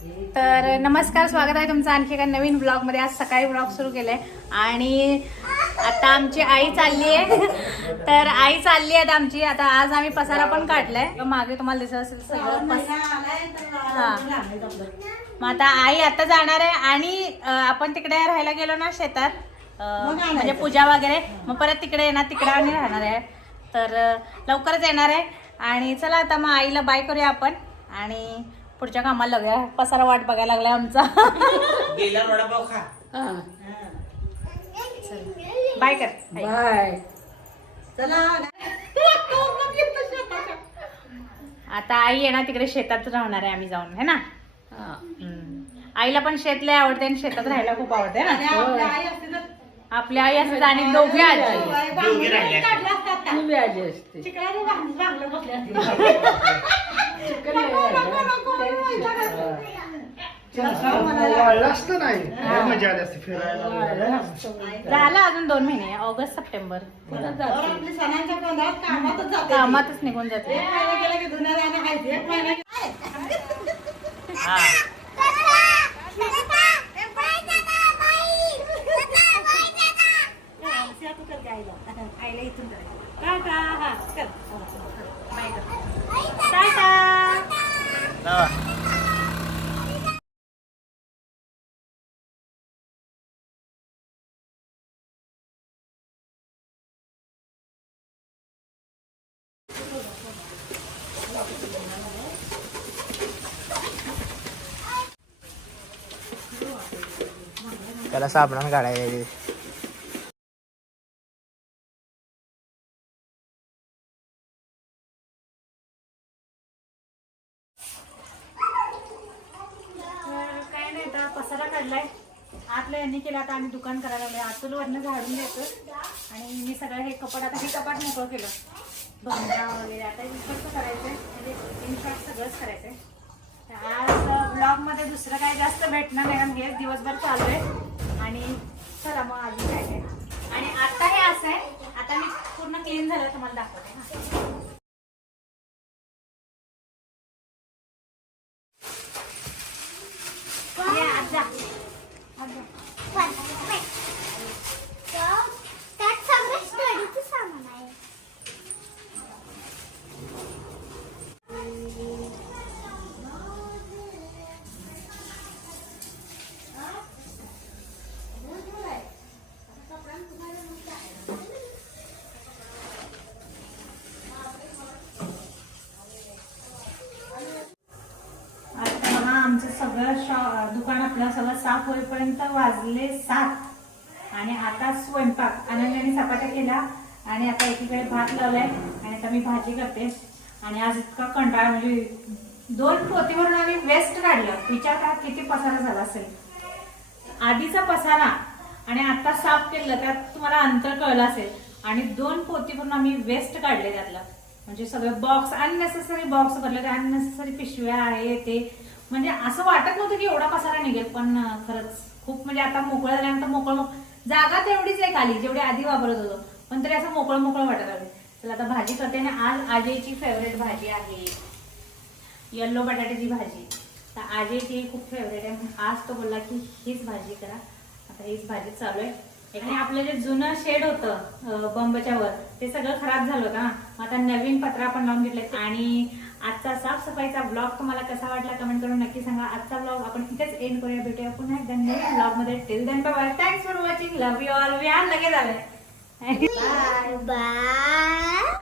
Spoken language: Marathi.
तर नमस्कार स्वागत आहे तुमचं आणखी एका नवीन ब्लॉगमध्ये आज सकाळी ब्लॉग सुरू केलाय. आणि आता आमची आई चालली आहे. तर आई चालली आहे आमची. आता आज आम्ही पसारा पण काढलाय. मागे तुम्हाला दिसत असेल सगळं हा. मग आता आई आता जाणार आहे आणि आपण तिकडे राहायला गेलो ना शेतात म्हणजे पूजा वगैरे. मग परत तिकडे येणार तिकडे आणि राहणार आहे. तर लवकरच येणार आहे. आणि चला आता मग आईला बाय करूया आपण. आणि पुढच्या कामाला लागूया. पसारा वाट बघायला लागलाय आमचा. गेला वडापाव खा. बाय कर. बाय. आता आई येणार तिकडे शेतात राहणार आहे आम्ही जाऊन. है ना? हम्म. आईला पण शेत लय आवडते आणि शेतात राहायला खूप आवडते ना? आपल्या आई असते आणि दोघे आजी. दोघे राहिले असते. आली असतं नाही. लय मजा आली असते फिरायला झालं अजून दोन महिने ऑगस्ट सप्टेंबर. कामातच निघून जाते. हा. लावा. त्याला साबणान काढायला तर काय नाही पसारा काढलाय. आतलं यांनी केलं आता आम्ही दुकान करायला लागलोय. आतून वरनं झाडून घ्यायचं. आणि मी सगळं हे कपाट आता हे कपाट मोकळं केलं. भंगा वगैरे आता इकडचं करायचंय? म्हणजे इन शॉर्ट सगळंच करायचंय. आज ब्लॉगमध्ये दुसरं काही जास्त भेटणार नाही. कारण हे दिवसभर चालू आहे. आणि चला मग आधी काय काय. आणि आता हे असं आहे आता मी पूर्ण क्लीन झालं तुम्हाला दाखवतो. आमचं सगळं शॉ दुकान आपलं सगळं साफ होईपर्यंत वाजले सात. आणि आता स्वयंपाक. आनंदाने चपात्या केला आणि आता एकीकडे भात लावलाय आणि आता मी भाजी करते. आणि आज इतका कंटाळा म्हणजे दोन पोतीवरून आम्ही वेस्ट काढलं. विचार का किती पसारा झाला असेल? आधीचा पसारा. आणि आता साफ केलं त्यात तुम्हाला अंतर कळलं असेल. आणि दोन पोतीवरून आम्ही वेस्ट काढले त्यातलं. म्हणजे सगळे बॉक्स अननेसेसरी बॉक्स भरले अननेसेसरी पिशव्या आहे ते. म्हणजे असं वाटत नव्हतं की एवढा पसारा निघेल पण खरंच. खूप म्हणजे आता मोकळं झाल्यानंतर मोकळं मोक- जागा तेवढीच आहे खाली जेवढी आधी वापरत होतो. पण तरी असं मोकळं मोकळं वाटत आलं. चला आता भाजी करते आणि आज आजीची फेवरेट भाजी आहे येल्लो बटाट्याची भाजी. तर आजीची खूप फेवरेट आहे. म्हणून आज तो बोलला की हीच भाजी करा. आता हीच भाजी चालू आहे. आणि आपलं जे जुनं शेड होतं बंबच्या वर ते सगळं खराब झालं होतं मग आता नवीन पत्रा पण लावून घेतले आणि आजचा साफसफाईचा ब्लॉग तुम्हाला कसा वाटला कमेंट करून नक्की सांगा. आजचा ब्लॉग आपण इथेच एंड करूया. भेटूया पुन्हा एकदा नवीन ब्लॉगमध्ये. Till then bye thanks for watching love you all we are लगेच आले. बाय